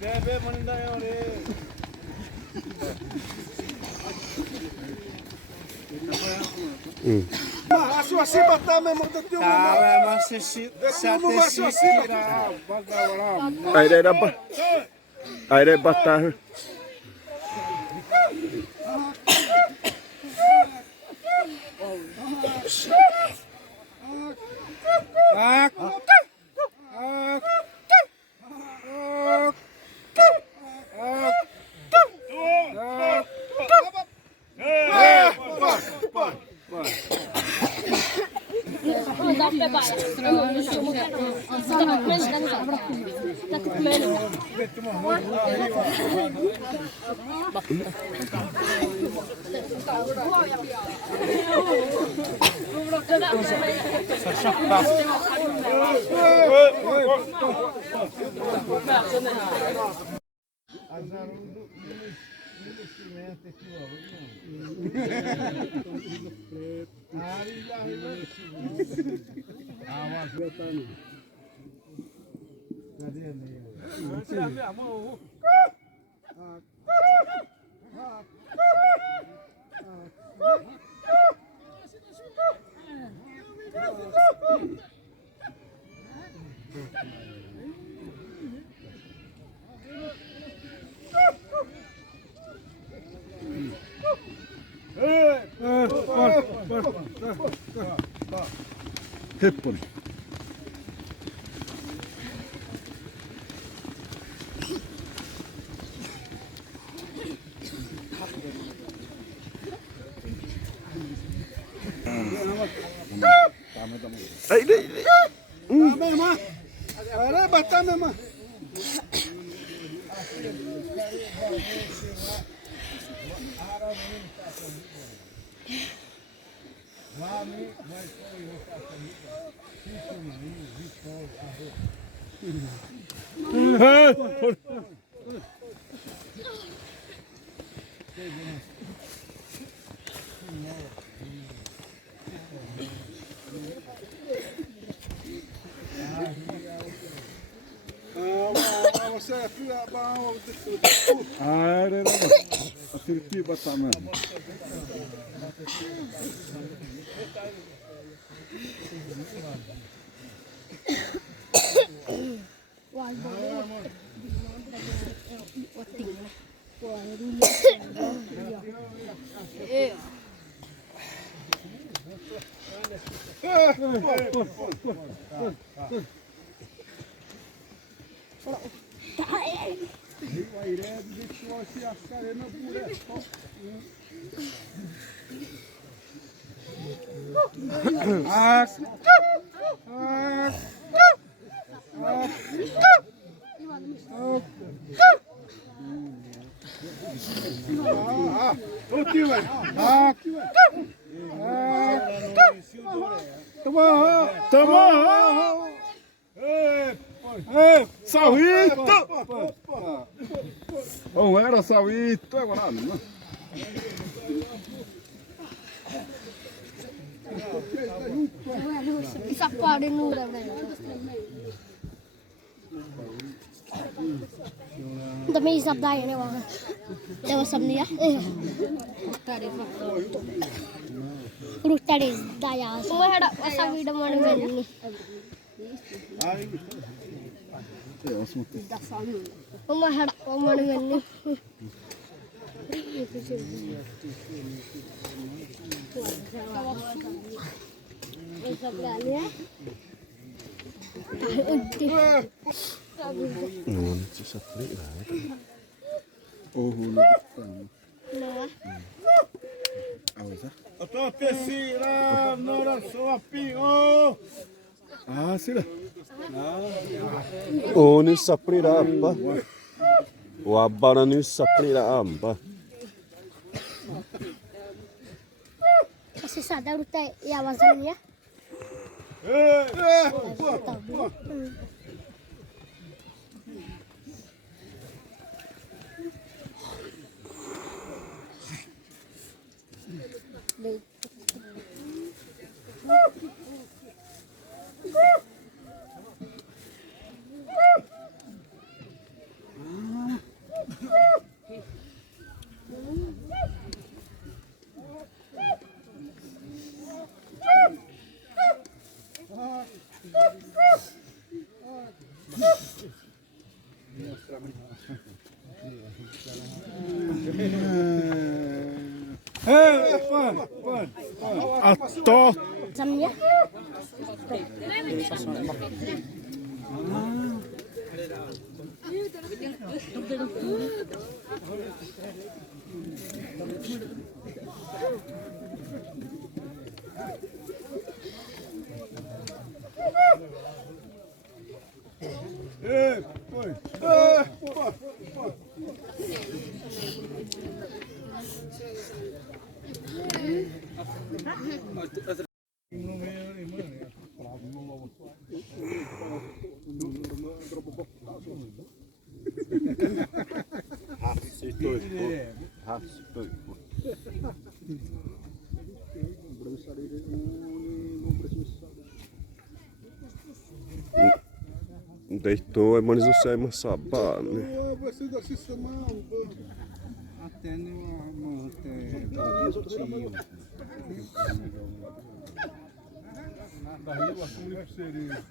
Bebe manında ya oraya. Asu assim batar mesmo do teu Cara, mas se tirar, Ai đây đâm ai đây bắt ta Heppon. Đây đây. mesmo. Agora batar mesmo. Você é filha da Ai đây đó. Atirki batar mesmo. Sauito! Não era Sauito, agora não. Safari nura Dami isap daya ni wang. Dewa samni ya. Rutari daya. Semua ada pasal video mana ni. Semua ada mana ni. Não se sapri lah. Oh, hulur. Awas ah. Atau pesira, nora soapinho. Ah, sila. Oh, ni sapri dah apa? Wabara ni sapri dah apa? Kasi sada rutai ya wasan ya. A to Za mě? Deitou, mas o céu é sabá, né? Precisa se chamar. até no Barril, assim, cereja.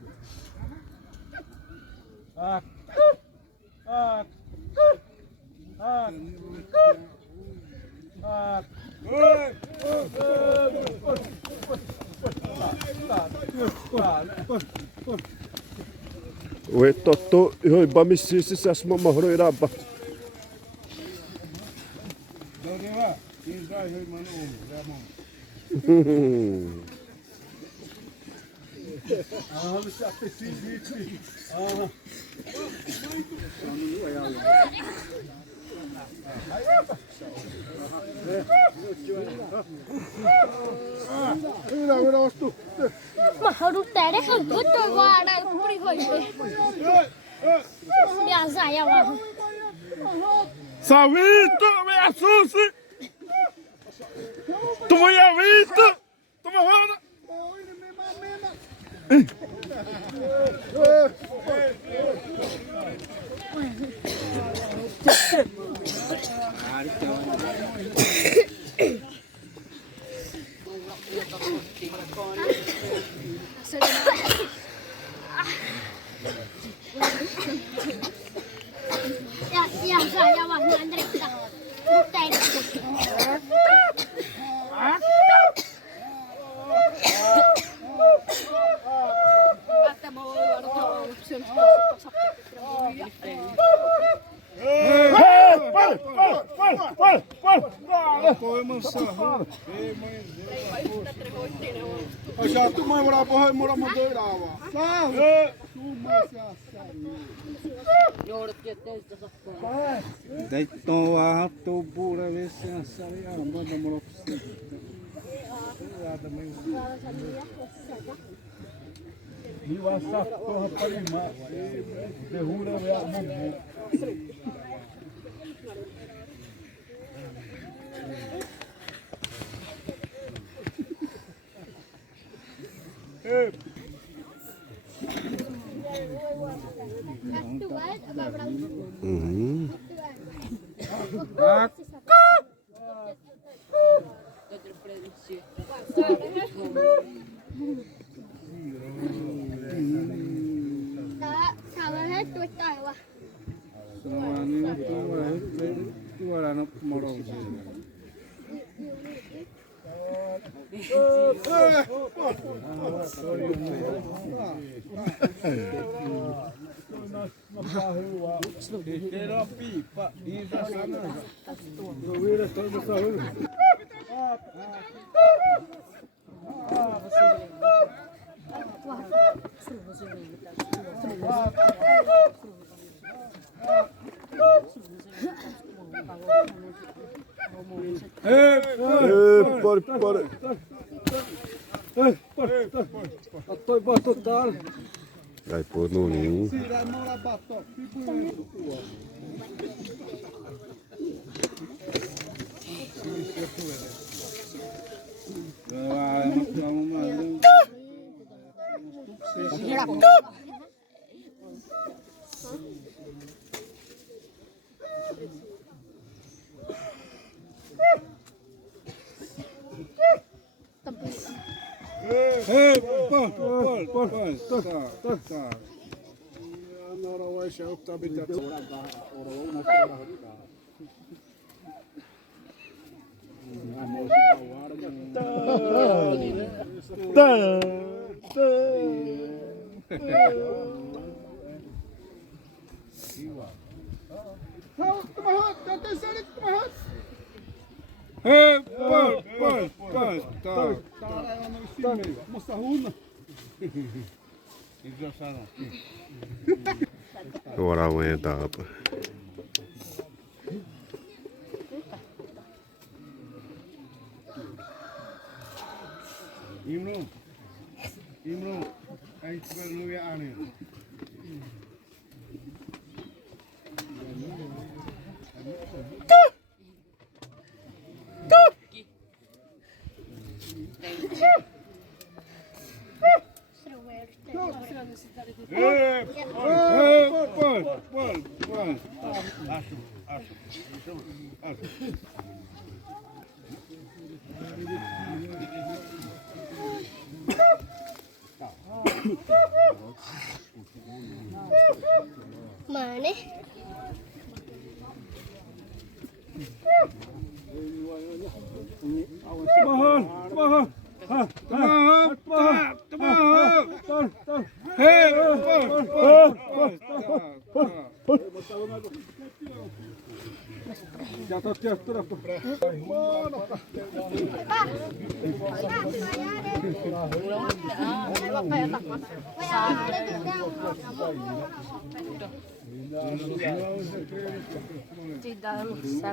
Ue toto, ihoi bamisisi sas mamahro iraba. Mà hơi đút té đấy, hơi vứt rồi qua đây, không đi hơi đi. Bây giờ giải à mà. Savito, me assuste! Tu vai a vista! Tu vai roda! Ja, giải à mà, anh đây là đút té đấy. Já tu mãe morar porra, mora mandoirava. Deitou a tubura, vê se a saia manda morar pra você. Viu essa porra pra limar. Derrura a mamãe. Sao hết tôi trời quá. Tu era no morou. Era pipa, ainda sana. Doeira toda saiu. Pare. Ai, pô, no ninho. Tirar a mão lá, batom. Que bonito, tua. Agora aguenta, rapaz. Imro, aí tu vai no ya ane. Mana? Tidak bisa.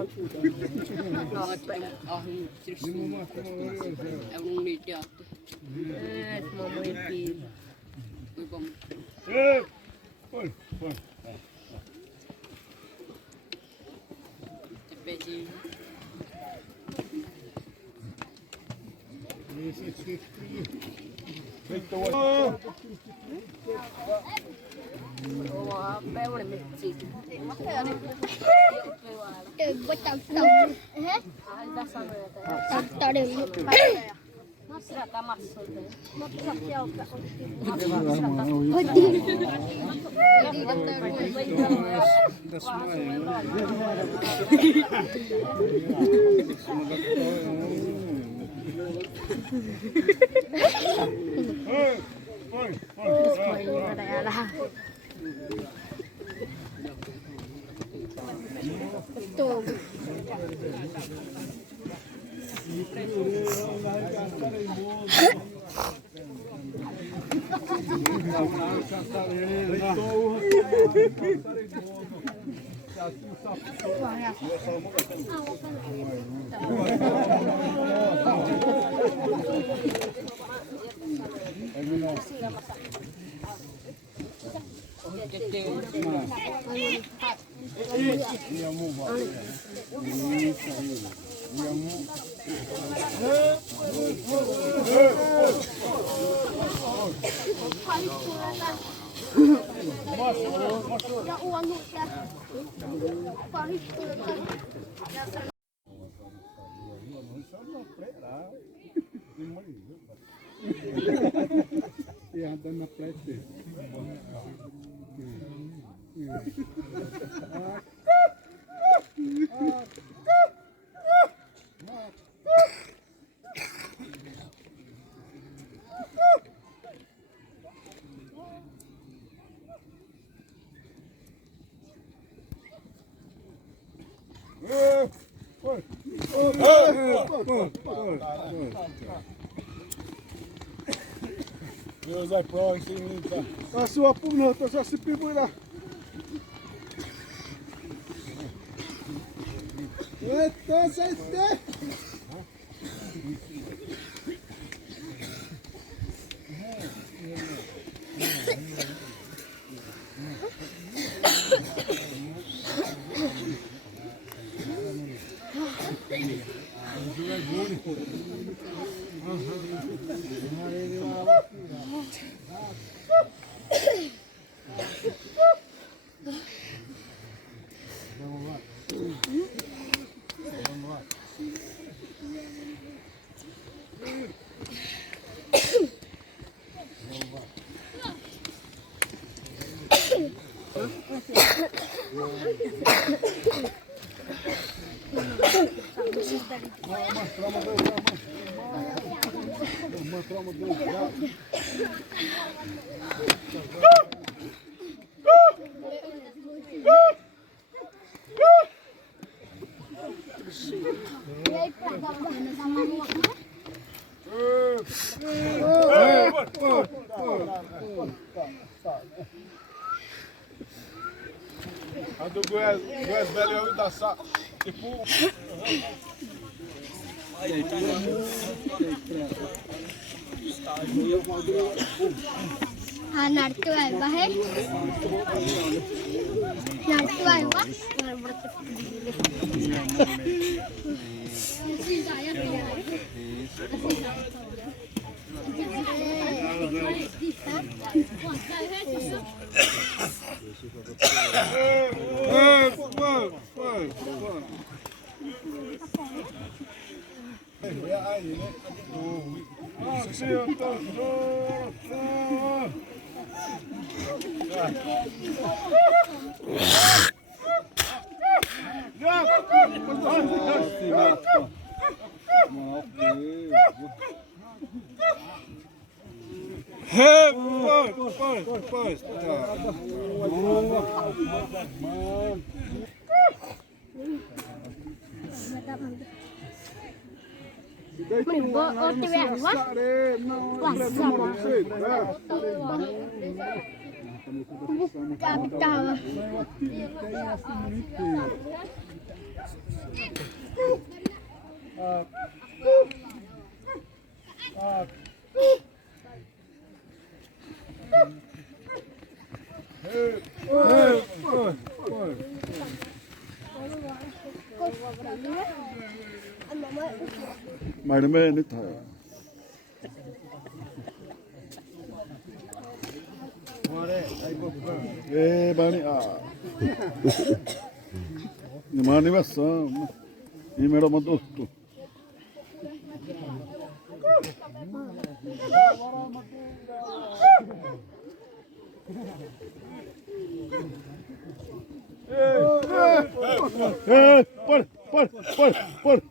Deus é próximo. A sua pulmão, só se pibuira. Eita, sai. A do Goiás velho da Sá. Tipo. हा नाटक आहे बाहेर नाटक आहे बा mình vô ô tô vẹn quá Mày mê nít thở. Ê, bani à. Mani basta. Ini mera madosto. Por. Hey, por.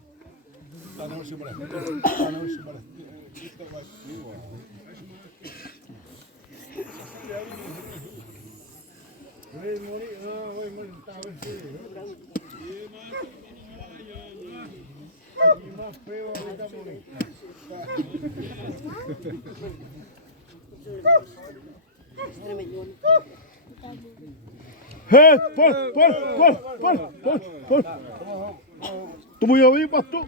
Tu muy oí, pastor.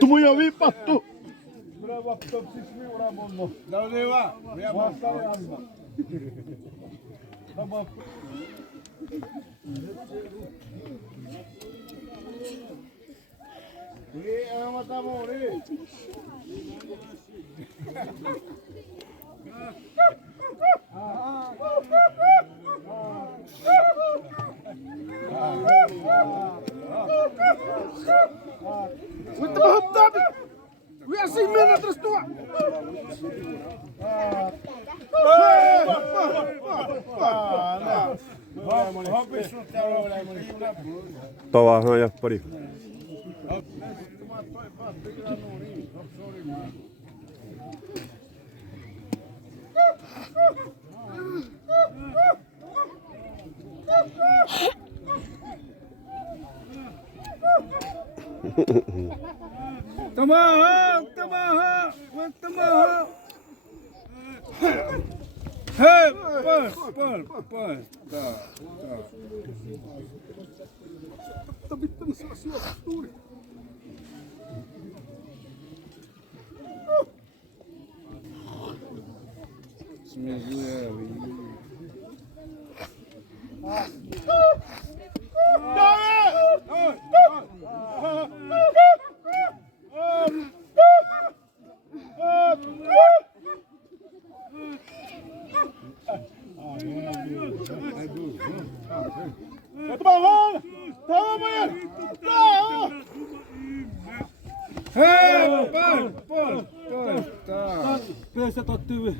Tu muy oí, pastor. Tamam. Ama tamam oraya. Muito bom, Tabi! We are seeing men atrás tua! Tovahan ja pari. Tomahawk! Tomahawk! One tomahawk! Hey! Pul! Tá. Tá bitando só assim, ó. Hey! Pul! Tá. Pensa tot tyvi.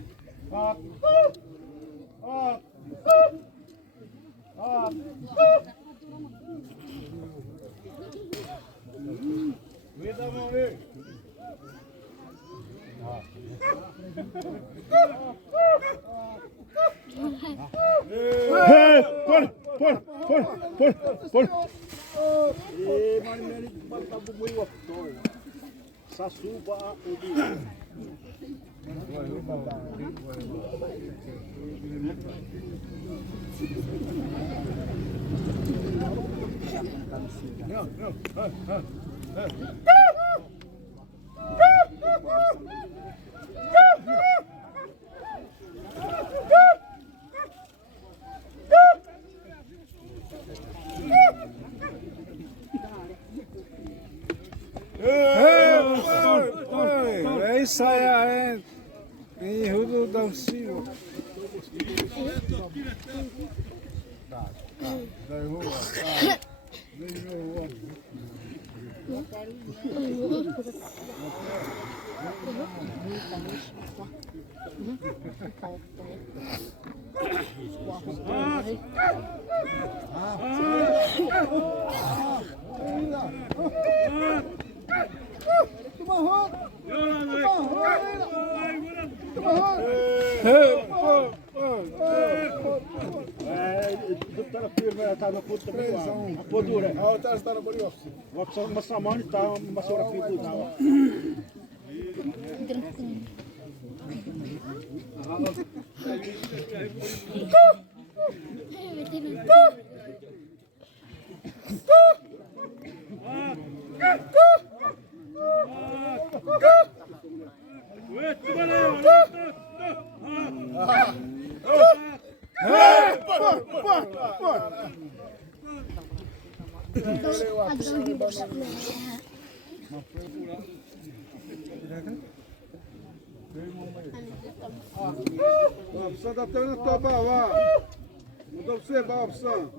É isso aí, em Rudo da Silva. Opção tá tendo tua bala. Mandou você a opção.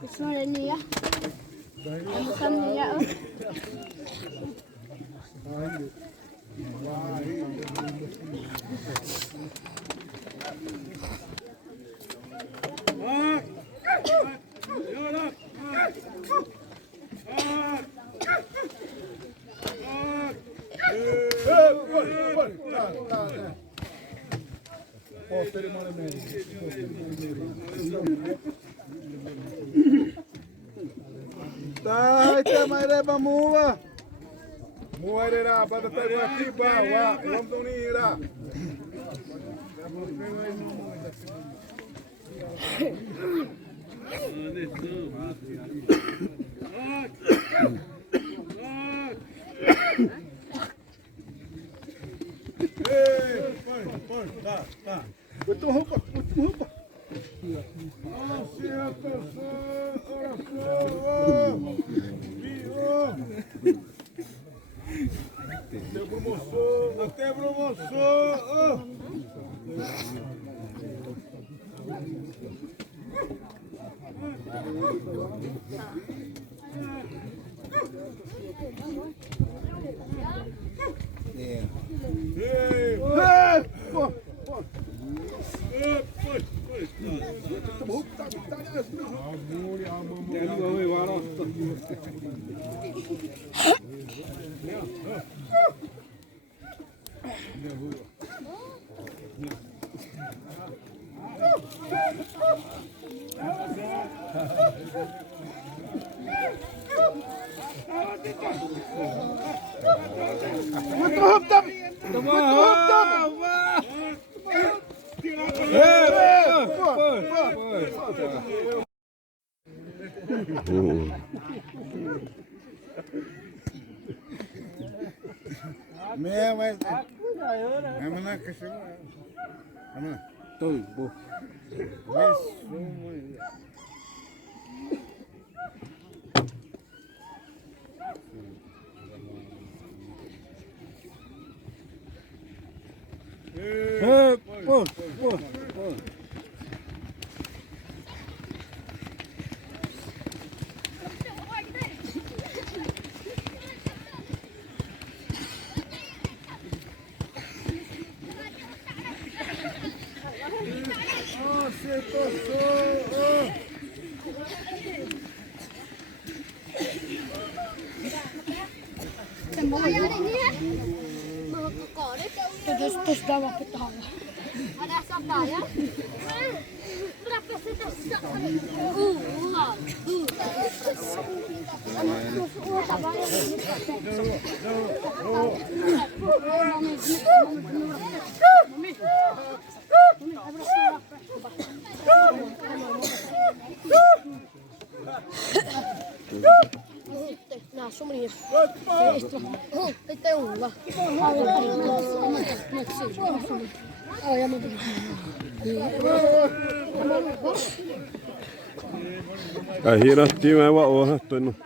Bismillah ni ya. Bukan ni ya. Tá, tem mais leva mua. Muarera, bada tayo aqui, bawa, vamos do nira. Botou roupa. Até promoção. Terus dapat petang. Ada siapa ya? Berapa sih? Nah, sumber tem lá. Oh, ya mau. Hirattiin aivan ohattanut.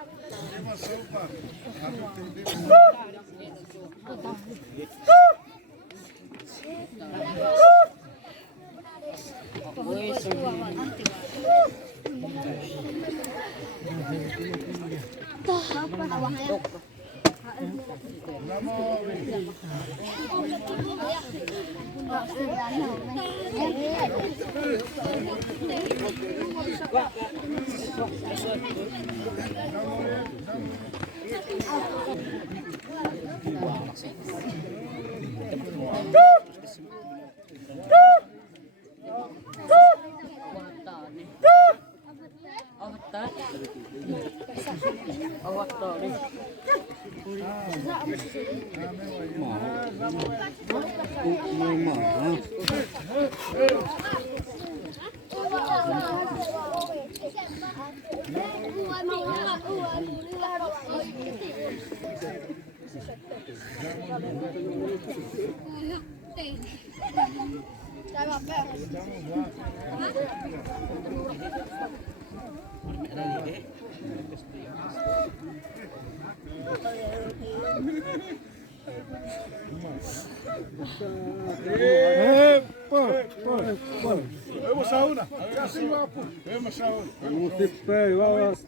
Vemos a una. Vemos a una. Vamos de pé, vamos.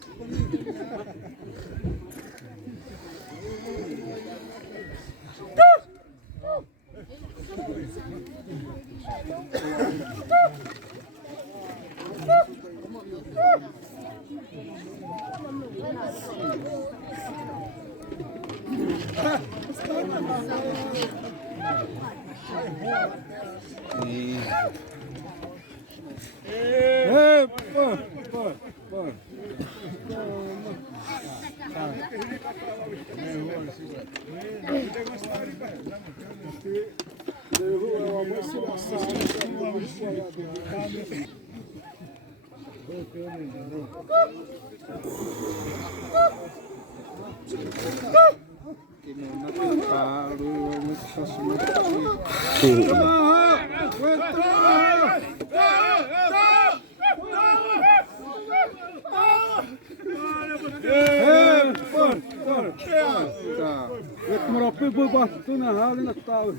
Demorou para pôr bastão na rala e na tábua.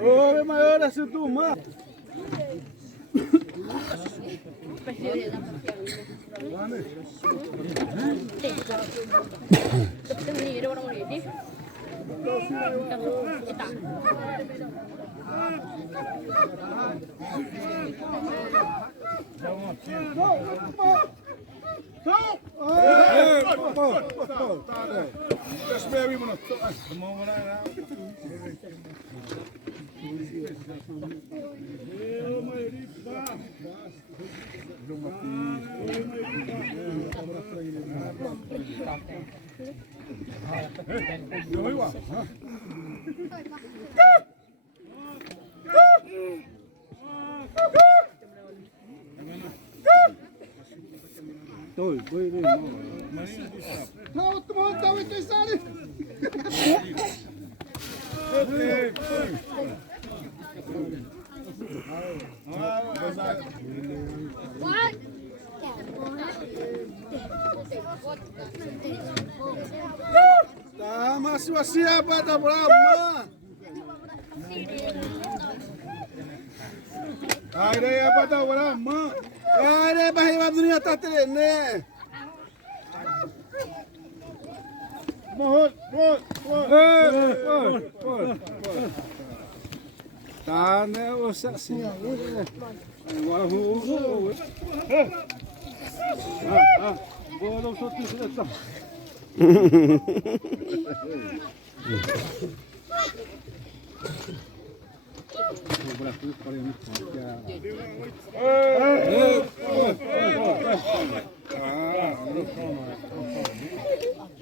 Ô, maior essa do mar. Tá, mas se você é bata brava. Aire é bata brava. Aire bahaya dunia tak terene. Mohon. Tá, né, você assim. Boa, não sou tu,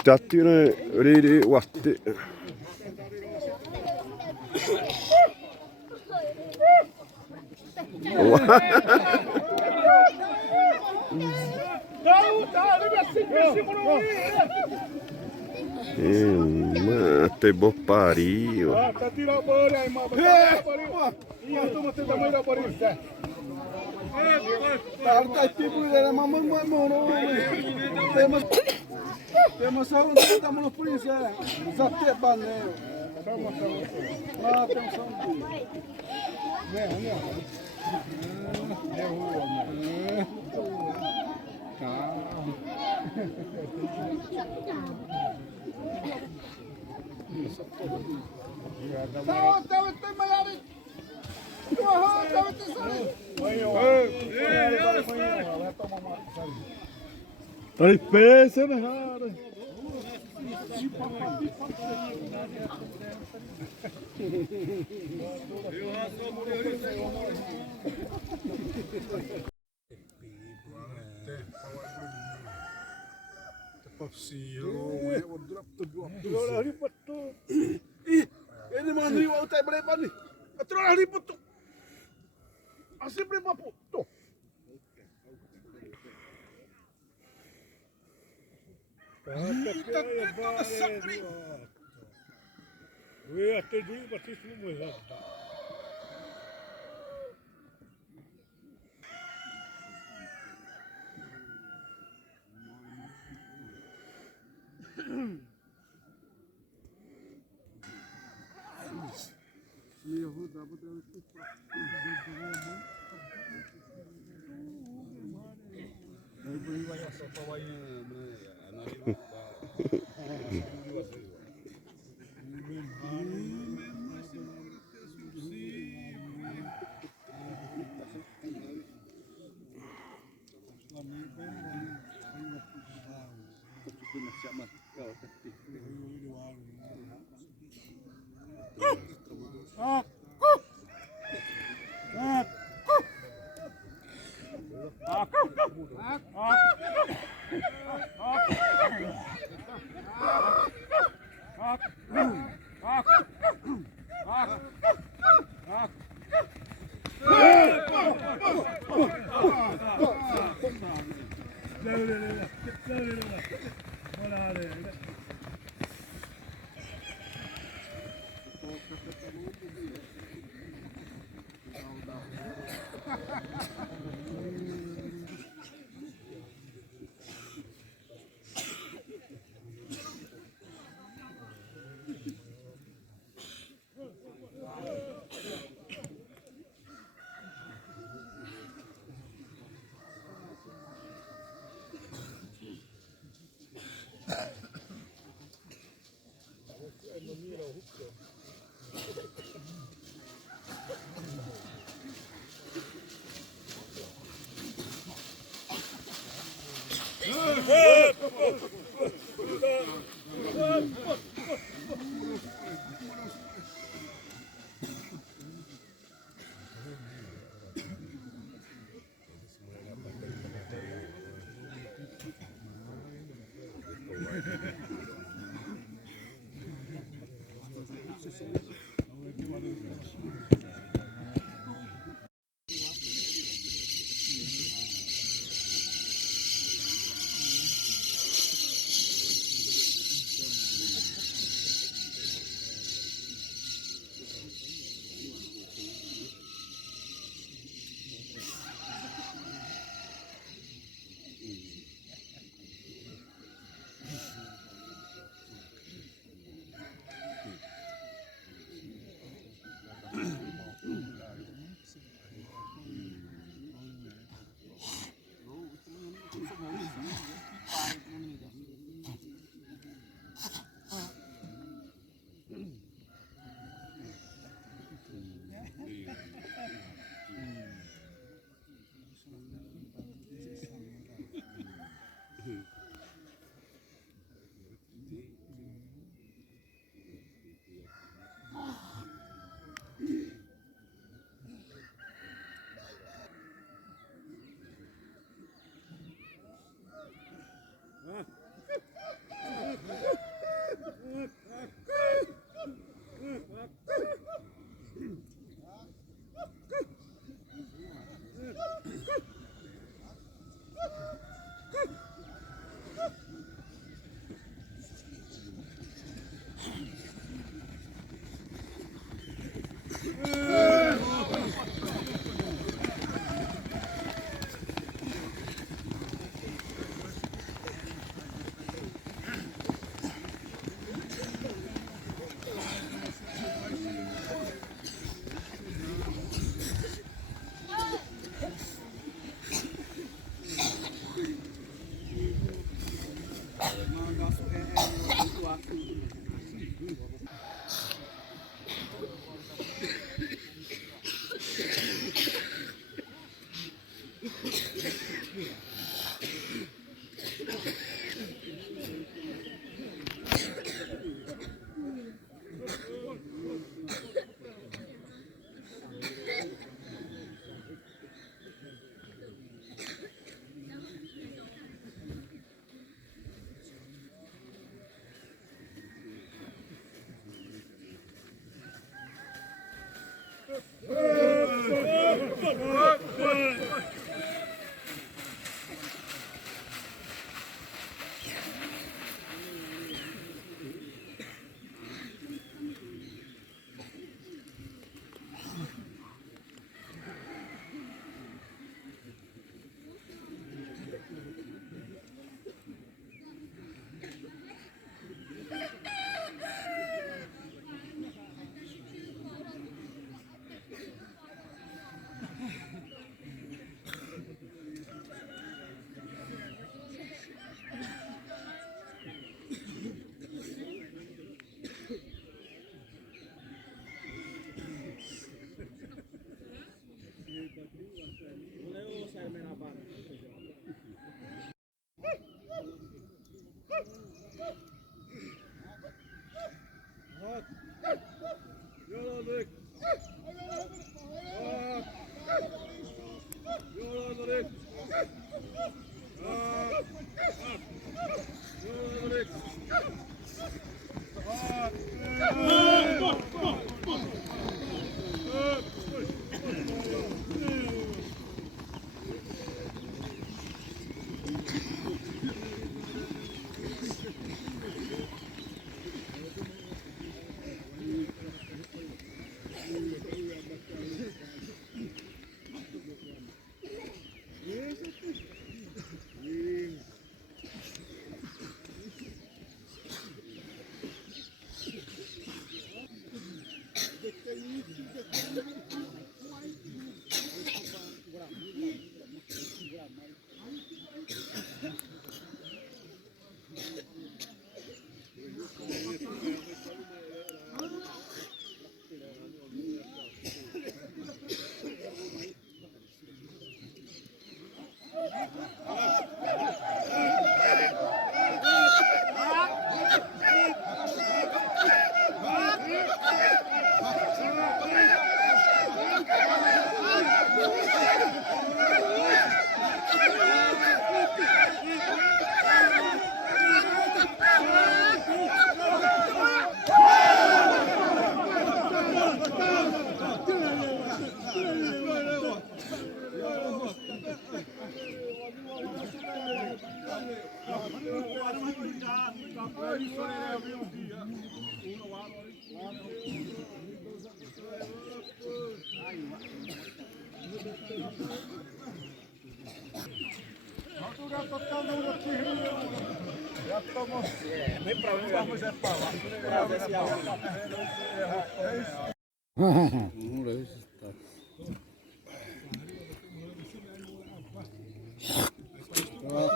Tättyinen riidi watti. Te pariu. Tá tirando a bola aí, mano. Nós estamos tentando tirar a bola. Tá tipo de mamãe morou. Temos só um que estamos no polícia. Só tem banheiro. Ah, tem só um. Aí pensa, né, cara? Ini mana ni? Awak tak boleh pani. terolah ribut tuh. Asli beli papu. Tuh. Kita tuh sepri. Wih, até dulu pasti semua ya.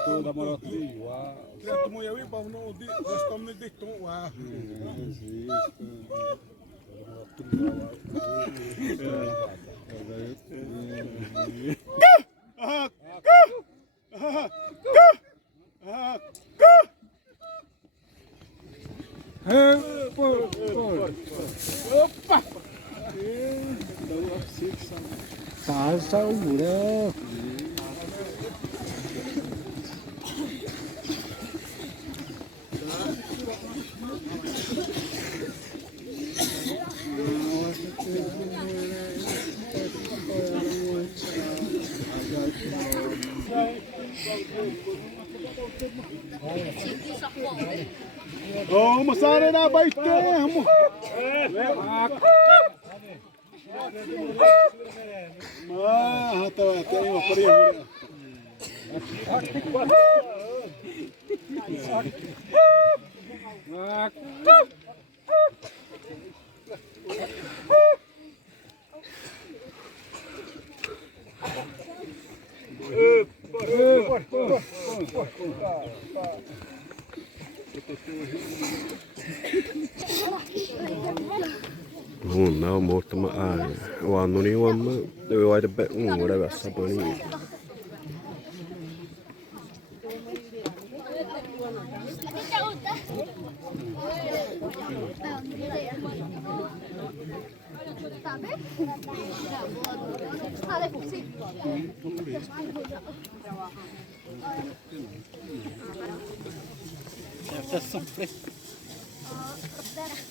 Toda maravilha. Criato mulher e bom no nós estamos de tom lá. Opa! Passa o buraco. Vamos arenar baitemo. Ah, tá aí uma fria. Hunna muutama ääni. Vannuni uomma vaida be uure vessa pani.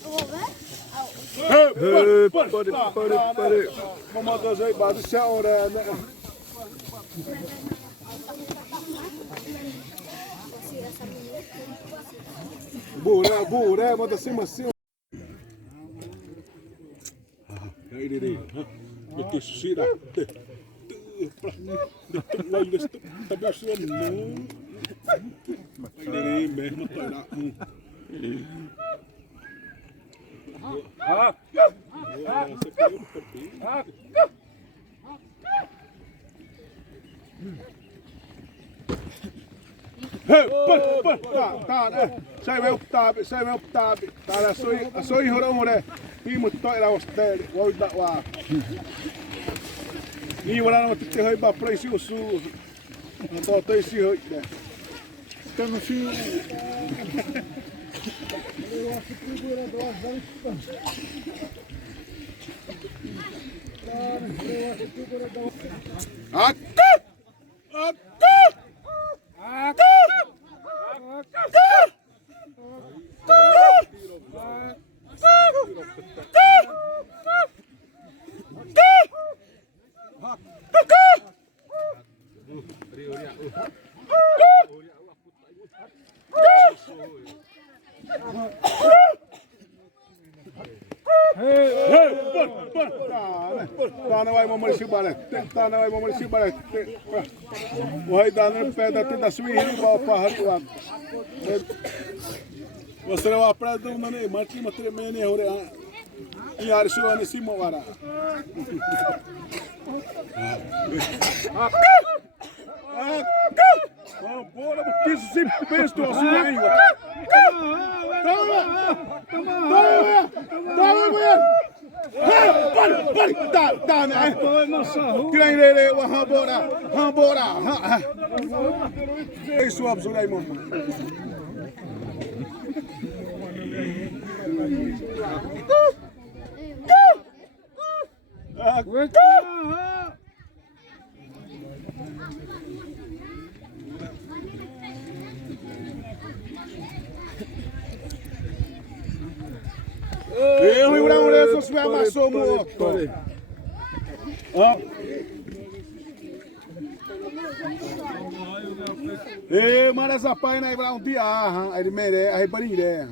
Over. Pare. Vamos fazer base se hora, né? Buré, manda cima assim. Aí, Dede. Betul sira. Lagi tapi suan no. Dede, mesmo tá Sai vai optaabi. Täällä soi hore. Hiimut toira osteeri. Voita vaan. Niin voidaan ottaa hoipaa preisi usuu. No tuo toisi hoitaa. Tämä syy. Akka! Taana vaimo moli sibalette. Vai taana päätä tätä svihin vaapaa harjuaan. Você vai para do mano, marque uma tremenda hora. E a sua ne simo vara. Bora, porque se pensa assim aí. Hambora. Ei, sua absurda aí, mamãe. Mana essa pai na ibra dia, aí mere, aí barire.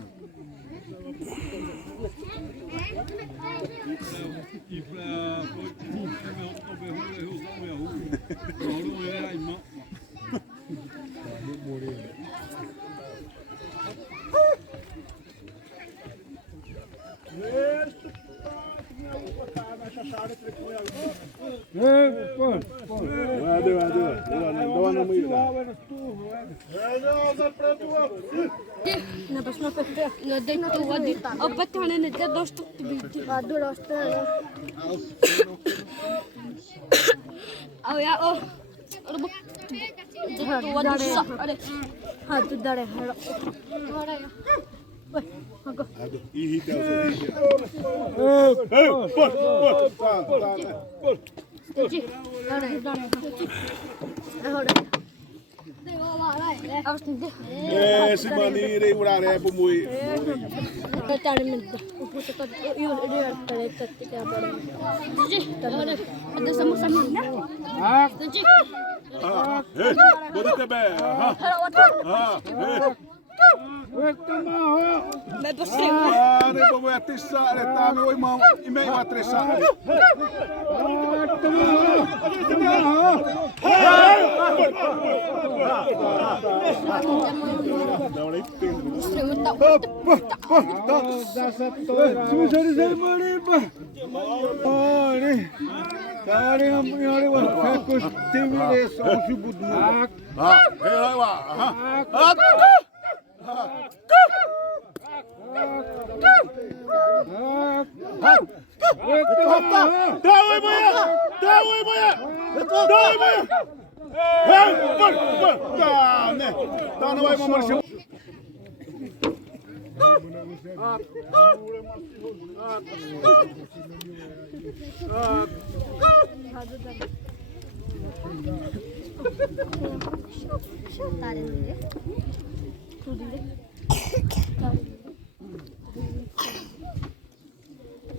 Si manire urare bumui. Ada sama-sama na. Bodite be. Vai você. Ne bomo ja tissare, tää me voimaan imei vatressare.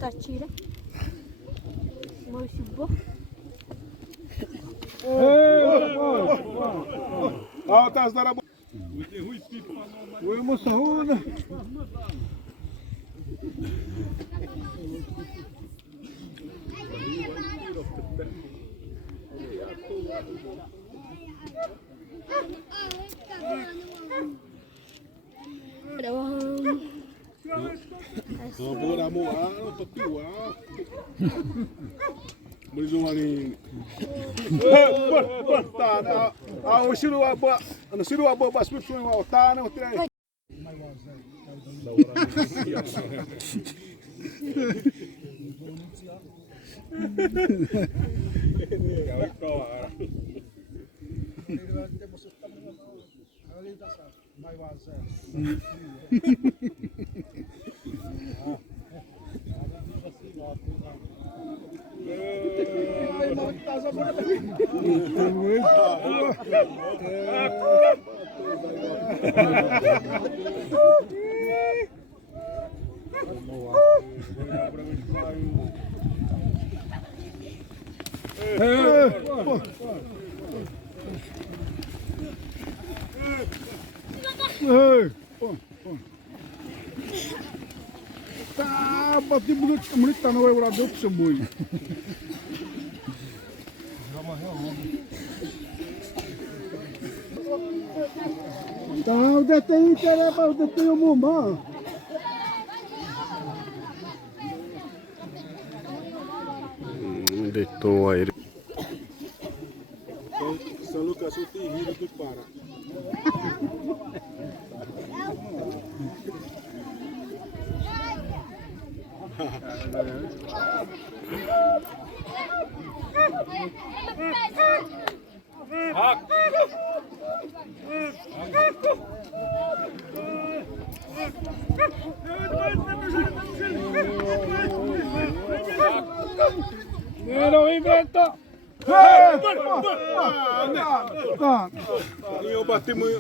Tachira. Moisibo. Ah, taas dar a Oi, moça Runa. No, bora moar, eu tô pior. Mas o maninho. Tá, o Ciro Aba, no Ciro Aba, mas por cima o tá, não tem. Tá, bati bonita no eurador pro seu boi. Tá, o detenho interessa, o detenho mumã. Deitou aí. São Lucas, eu tenho rido que para. Não inventa! Eu bati mãe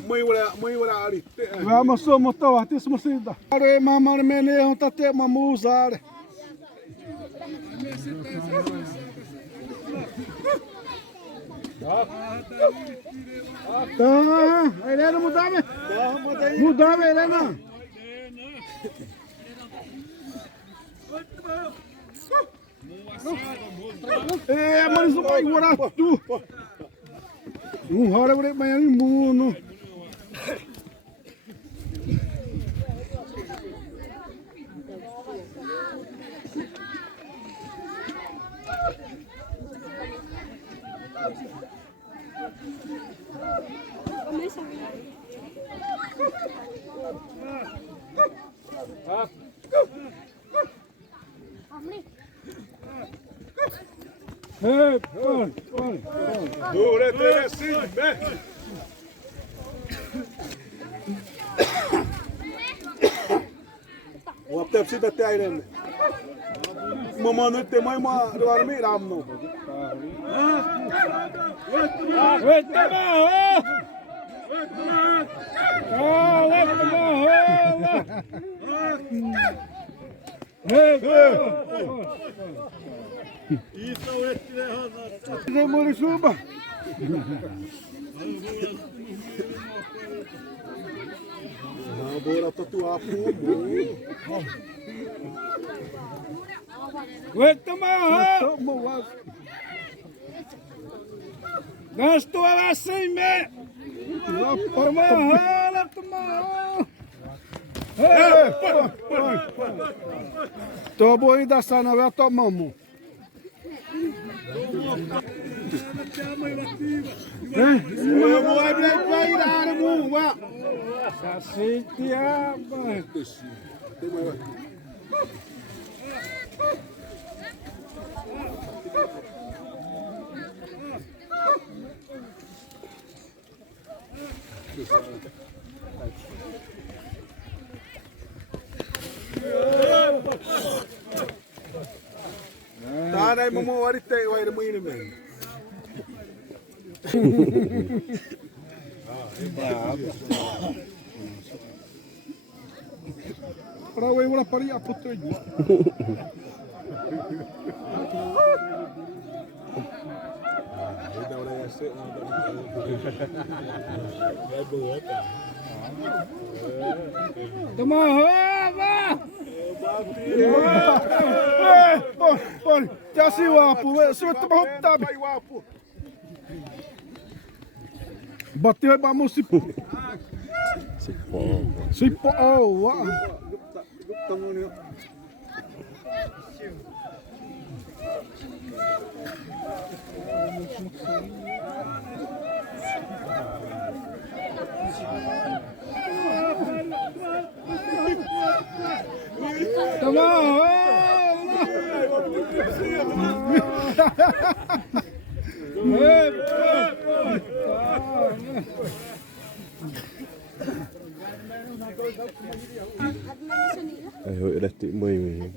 ali. Vamos só montar o artista, mas ainda. Ore mamar meneo tá te mamuzar. Tá, Helena mudar-me. Mudar-me, Helena. É, mas não vai morar tu. Hora eu banhar em mundo. Dure, Teresinha, vem. O apte precisa ter aí, né? Mamãe não tem mais uma do armiram não. Morisuba. Não, bora tatuar fogo. Gasto ela sem me. Porra, toma. Tô boi da sana, vai tomamos. Eu vou abrir pra irar, mula. Sacidiaba. Tá, né, mamãe, olha tem, olha muito mesmo. Para o eu para a puta. Toma roupa! Olha, já se o apo, se você tomar roupa, Vai o apo. bateu aí pra mão se pô. Se pô, oh, Toma roupa! Ei ole edetty maimin.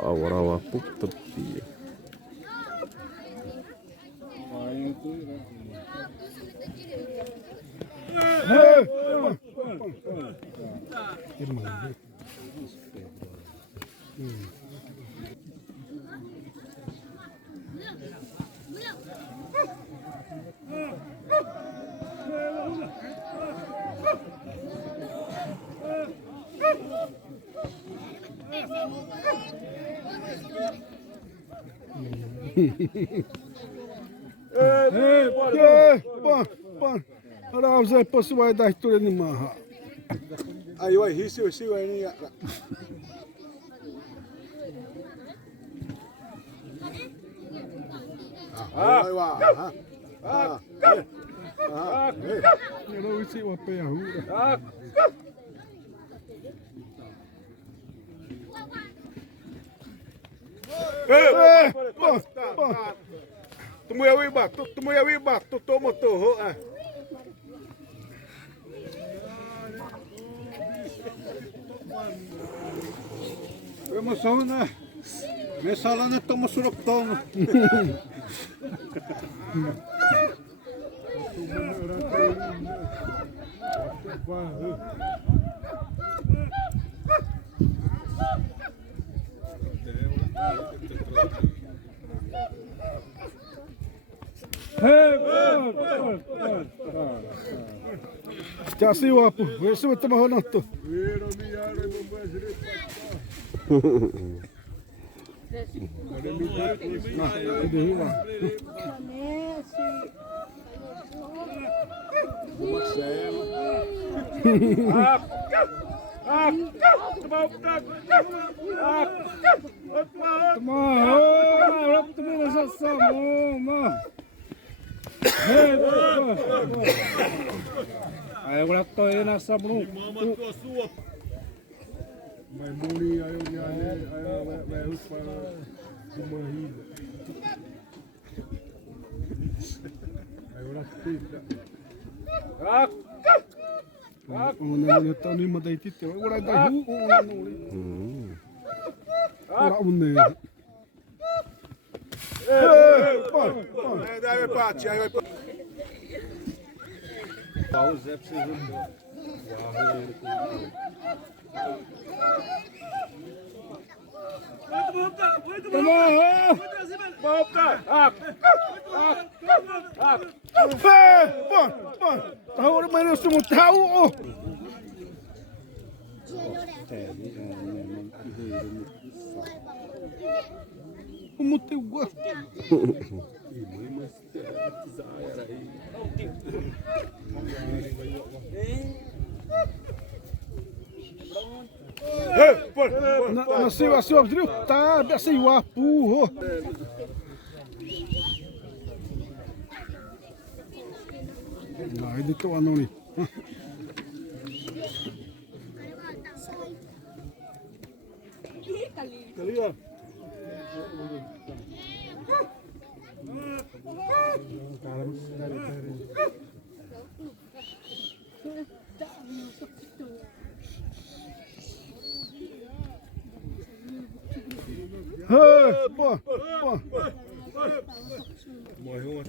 Aurava puttapia. Ora se posso vai dar história de marra. Aí vai rir se vai nem. Vai lá. Eu não sei o pé a rua. Tumuya wiba, tomo toho. Emoção, né? Me salando toma suroptomo. Já se o apo, vê se vai tomar ronanto. Aí agora tô aí nessa blu. Mas muni aí vai para uma rida. Agora tita. Ona ni tá nem mandei tita. Agora dá ru Agora unne. Aí vai parte, aí vai. O Zé precisa Ahora me lo sumo tau. Como teu gosto. Nasceu assim, ó, viu? Tá, assim, o apurro. Não, ele tô anônimo. Ali, ó. Pô. Morreu uma.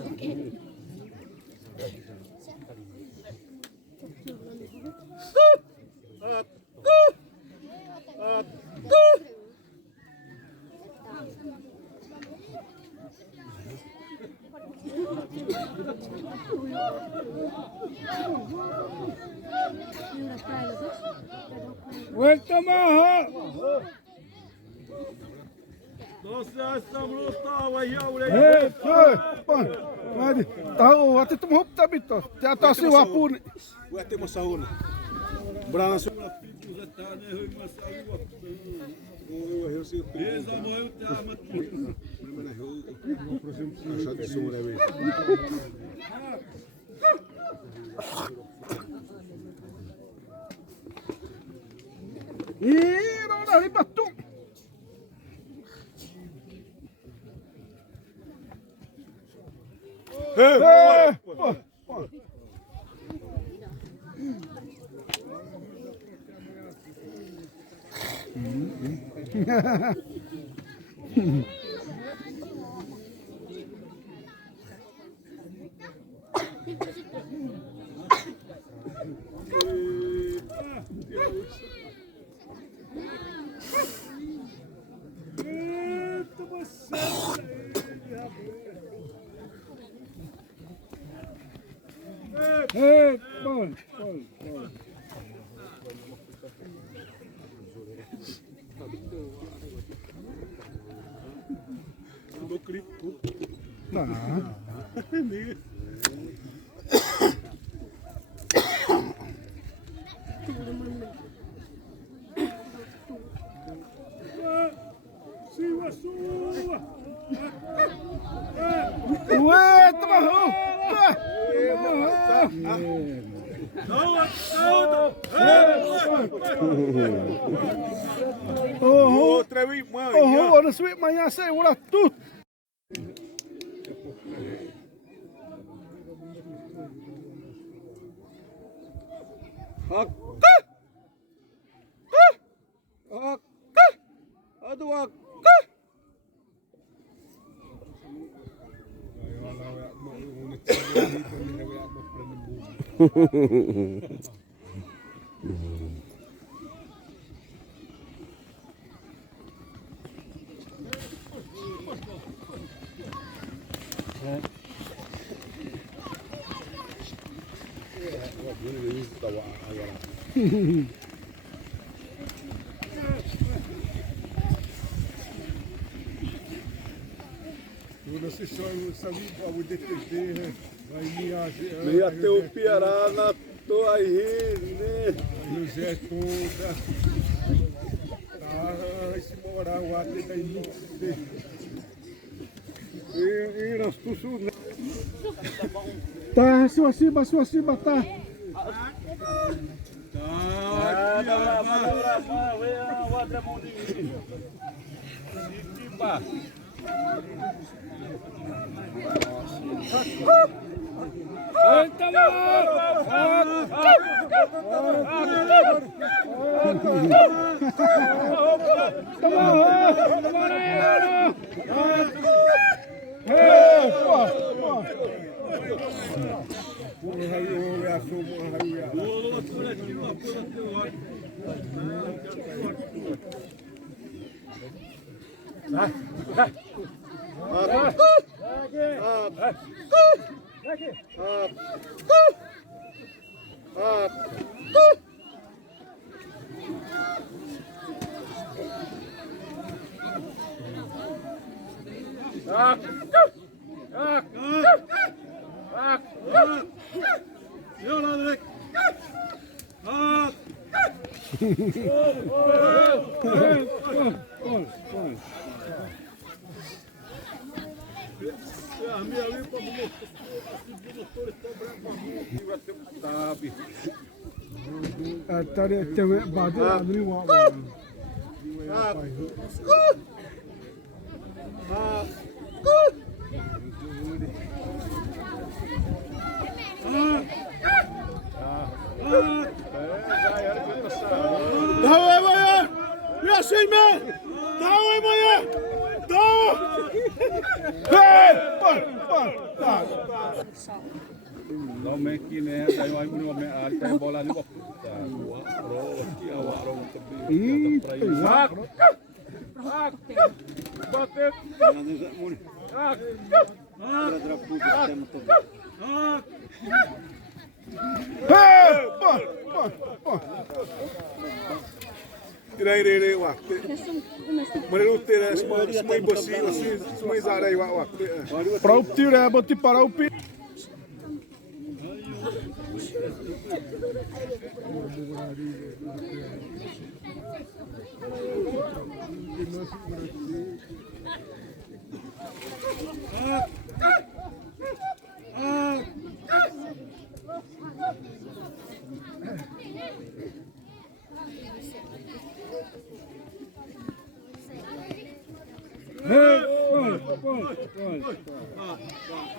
Aguenta mais. Nossa, essa luta vai já o Mari, tahu waktu itu mau tapi toh. Jatuh si wapun. Buat temo sahur. Brana su. Eu sei. Beleza, morreu, tá, mano. Achar de som, né, velho? Ih, não dá nem batum. Pô. Bom. Do clipe. Tá. Ué, toma ruim. Outra vez, mãe. Olha só, amanhã sai o tudo. Aduh, Você só sabe o DTD, vai Me até o Piará na tua aí, né? José toda. Esse moral até daí. E nós tudo. tá, sua cima, tá. Tare te ba de adri wa. Давай, моя! Я сильно! Давай, моя! Да! Lo me kine dai mai mun me ar te bola ni waktu. Ki awak ro tebi. Hak. Hak. Batet. Hak. Irei waktu. Menurut tidak semua impossible semua zarai waktu. Para uptir é boti para upir.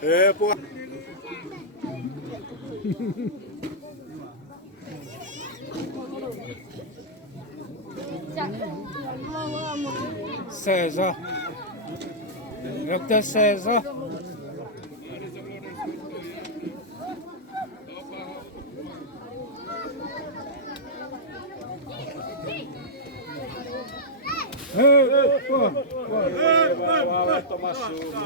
É, pô. César. Dr. César. Vai tomar chuva.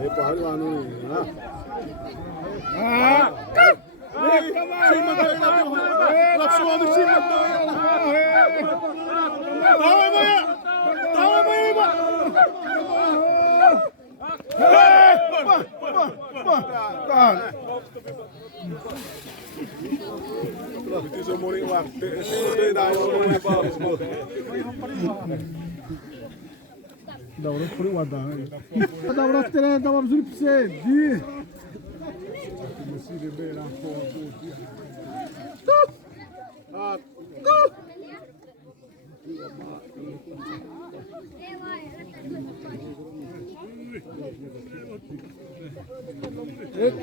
É para lá não, né? Davra puri wada. Davra tere davra zuri pse di. Mesire bela foto.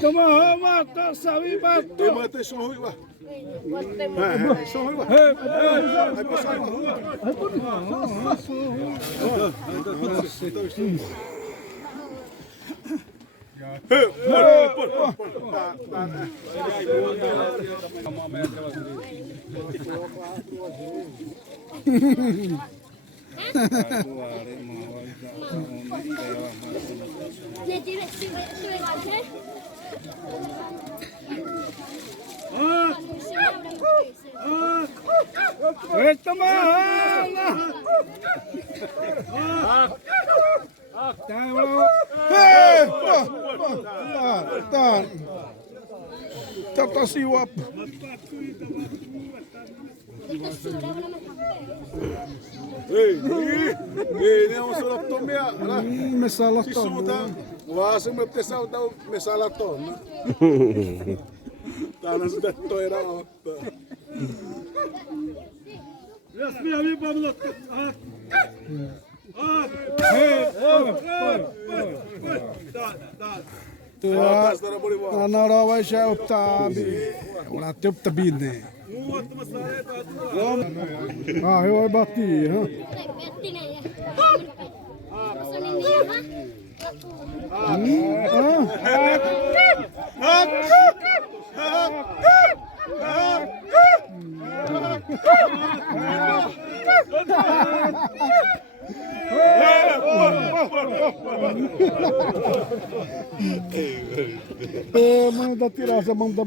Toma mata sabi bato. Eu matei só ruim lá. Só ruim lá. Tata siwap. Ini on sulla tomia. Me salaton. Wah, se me pitäisi auttaa me salaton. Täällä sitä toira ottaa. Jos minä viipamalla. Ana ora vai já optar. Ora te opta bine. Ah, eu bati, ha. Mano da tirada, mão da.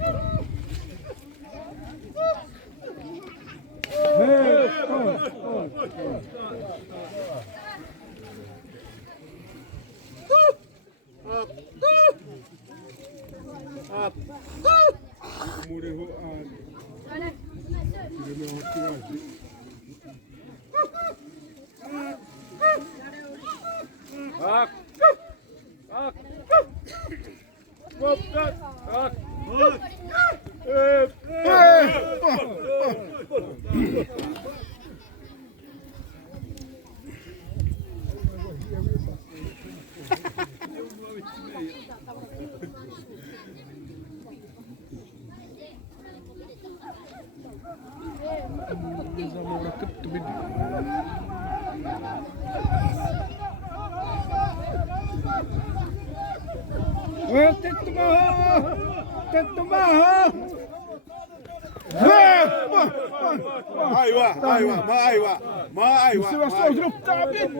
Ah! Se var så gruppdagen.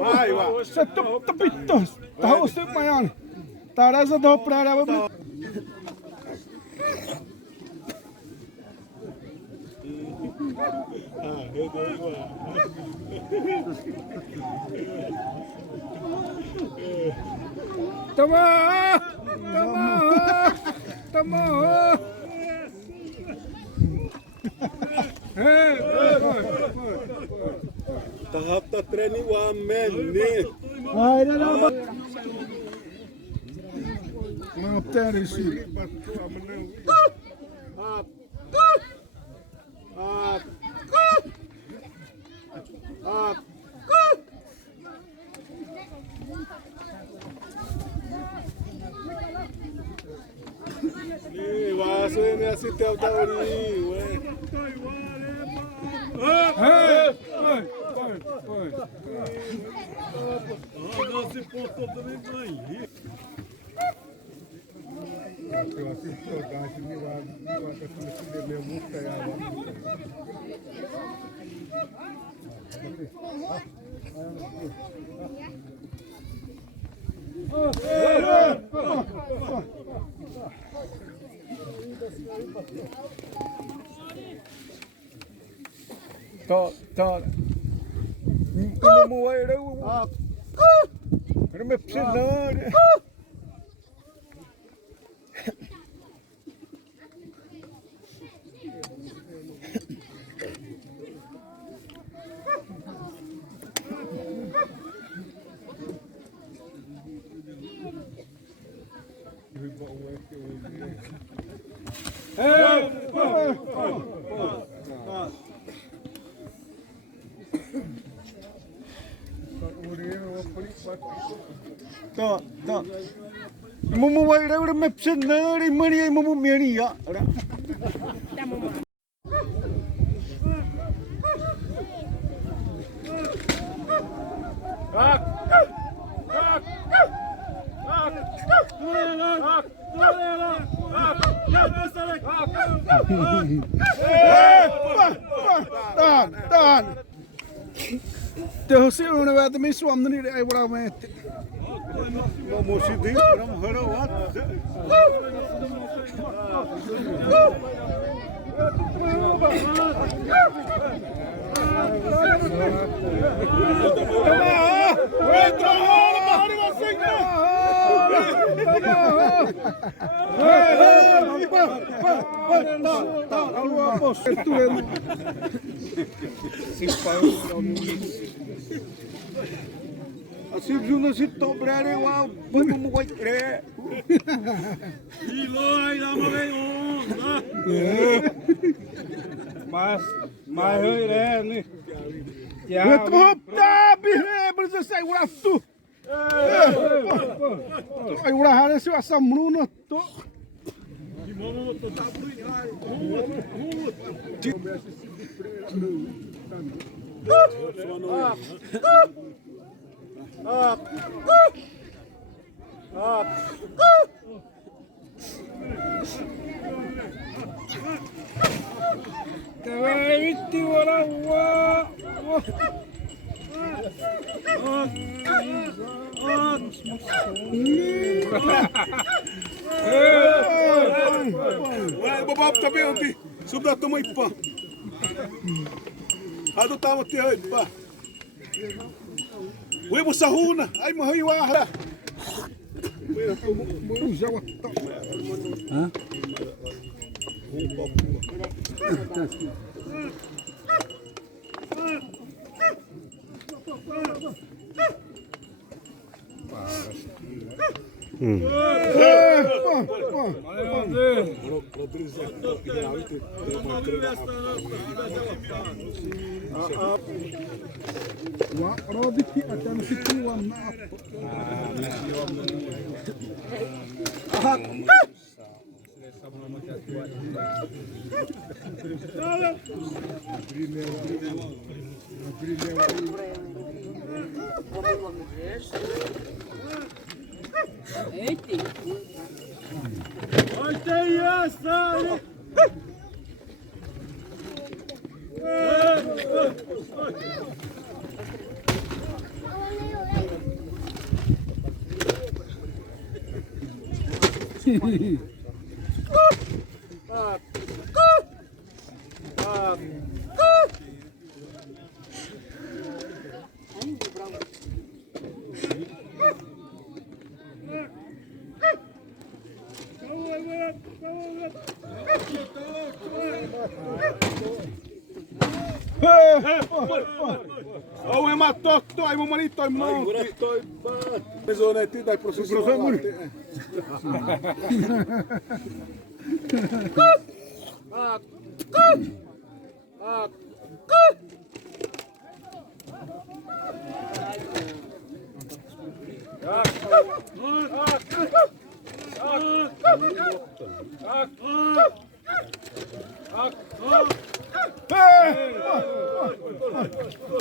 Sätt upp det byttes. Det har oss upp majan. Där är så då pra det. Tama. Tahap ta treni wa menni. Ai da. Não tem isso. Vasene sitten tauri. Ta. Como era o. Era me precisando. Ta. Mumu wa era me precisando e Maria mumu menia. Dan. Det ser hon vet mig svamnen i det bra med. Vad måste det de höra vad? Assim não se dobrar igual, vamos vai crer. Iloi lá Mas é, né? Eu tô bihe, mas sai ura tu. Ai ura hare se asa mruno to. Vitti wala wa. Vai babab tabi onti. Subda tumay pa. Hado tamo ti hay pa. Uy mo sahuna. Ay mahiwa ha. رابطي أتمسكي والنعط Ovo ima to, ajmo mani to monti. Mezonetti dai professore.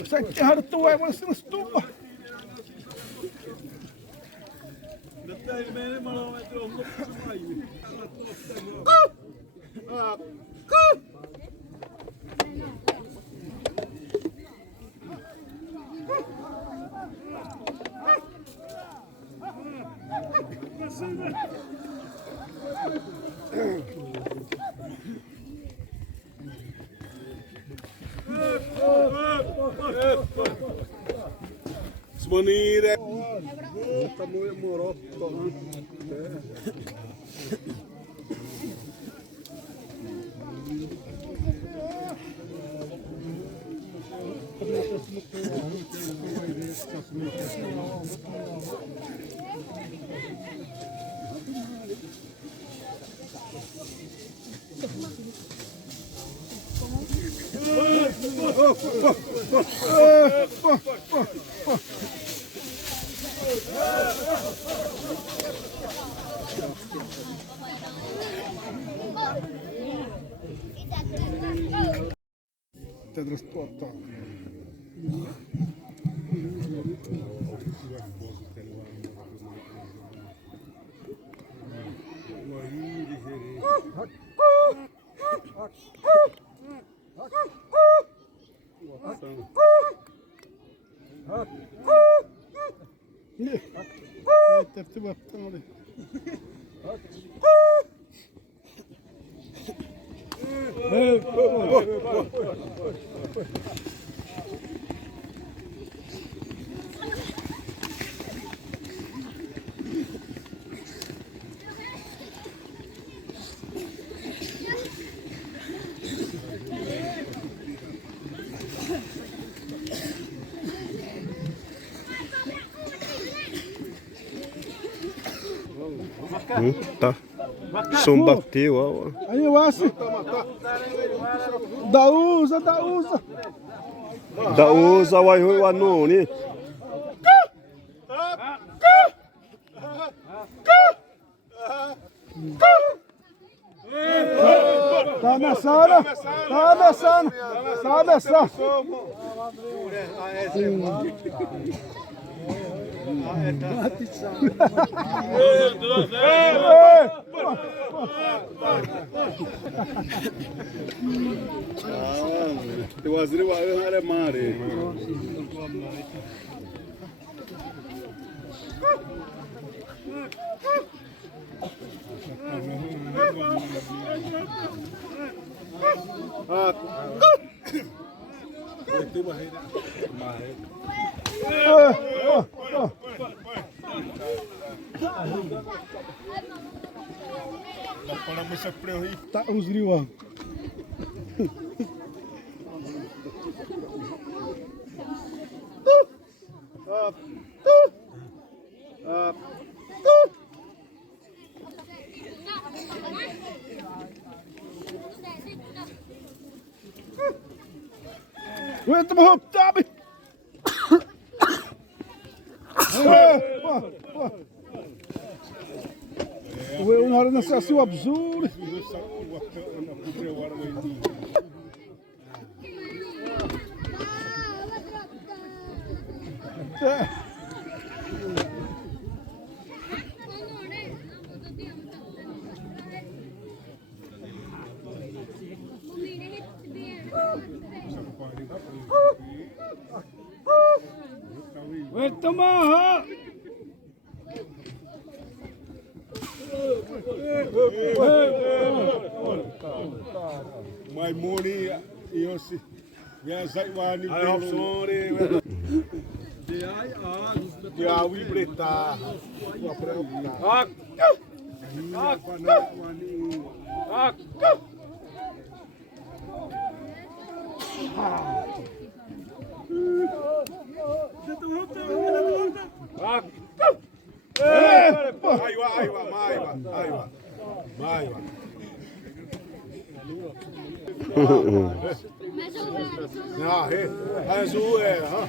Säkki harttuu ei voi sinne stuppa. Smonire. Sta morotto. Tedros tuottaa. Ne? Tertip attım orayı. Tá. Som bateu, ó. Aí eu acho. Da usa. Da usa vai o anoni. Tá ameaçando. Te waziri wa hare mare. Para me surpreender. Tak uzri wah. Weet hem op, Tabi. Ué, uma hora nessa sua absurda. Ué, toma. My money, you see. Yes, I want it. I hope sorry. Yeah, we break that. Aivan. Ja, hij zo ha.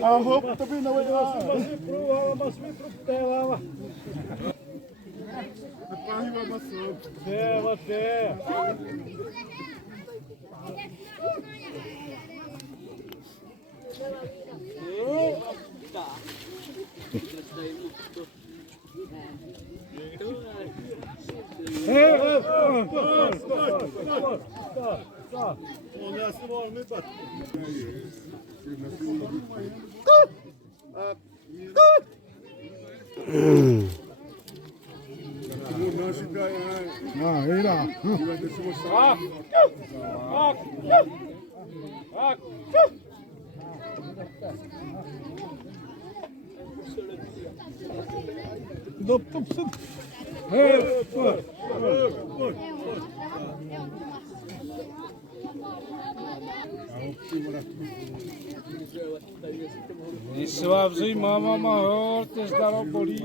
Arroz também não é. Sławzy mama maior, też daro boli.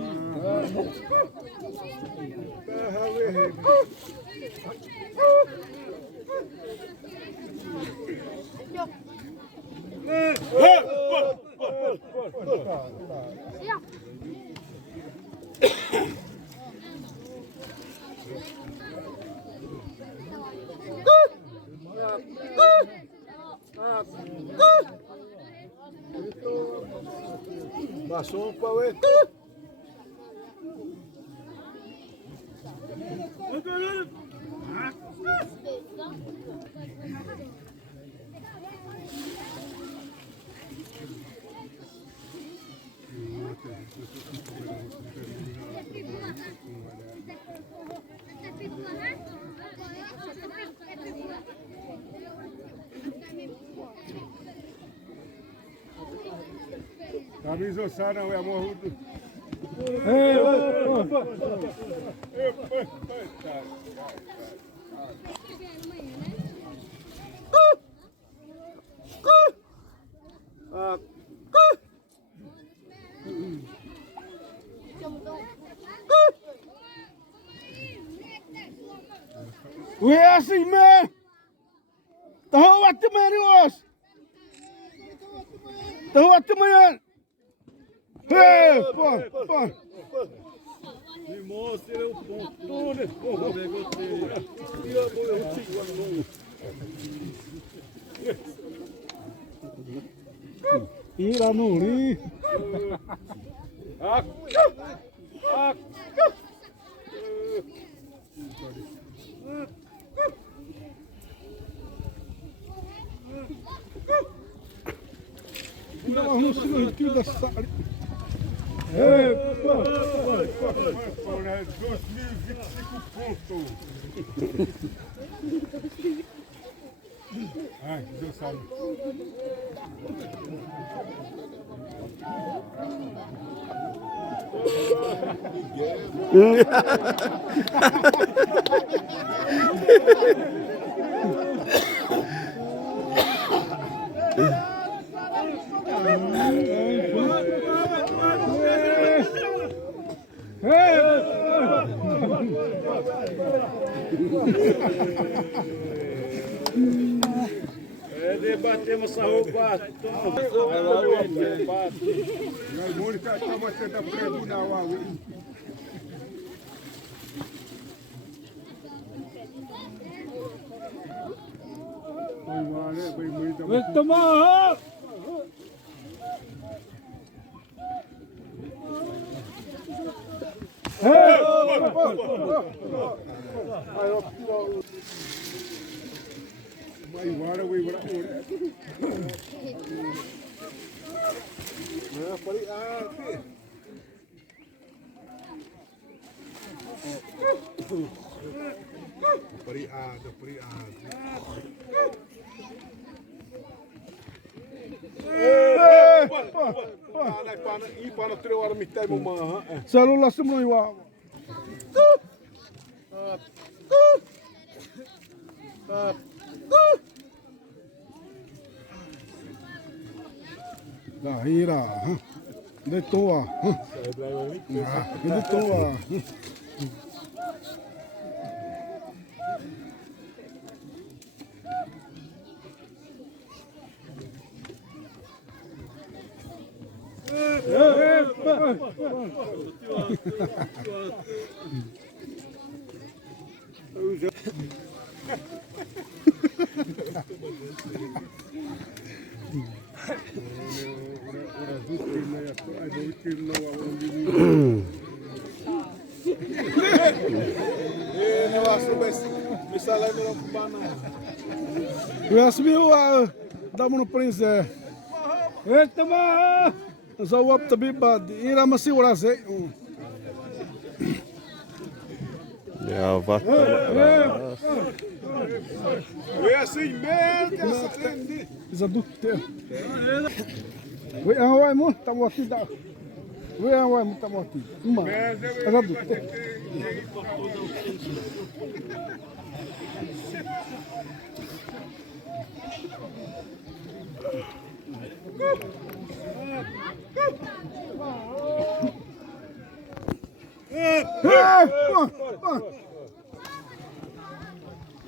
Passou um pau aí. Camisa sana é amor. Ué, assim, man. Tahu at Marius. Tahu at Marius. Hey, pô. Me mostra o ponto, né? Ira muri. Dava no silêncio dessa área. Né? 2025 pontos. Ai, Deus sabe. Debatemos essa roupa. Nós vamos estar batendo preso na Huawei. Vai tomar! Ipana 3 horas mitään mun maahan. Celular semua iwa. Dahira, de toa. De toa. Yasmiu damo no prince. Eita ma. Zawap tabi bad. Ira masi urase. Ja vatten. É assim mesmo que essa trem. Zadutte. We awai mo tamoti da. We awai mo tamoti. Ma. Zadutte.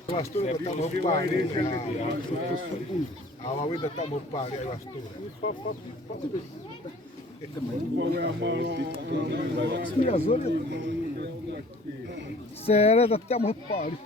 Vastura tá no pare. A Huawei tá no pare aí vastura. Sério, até a pare.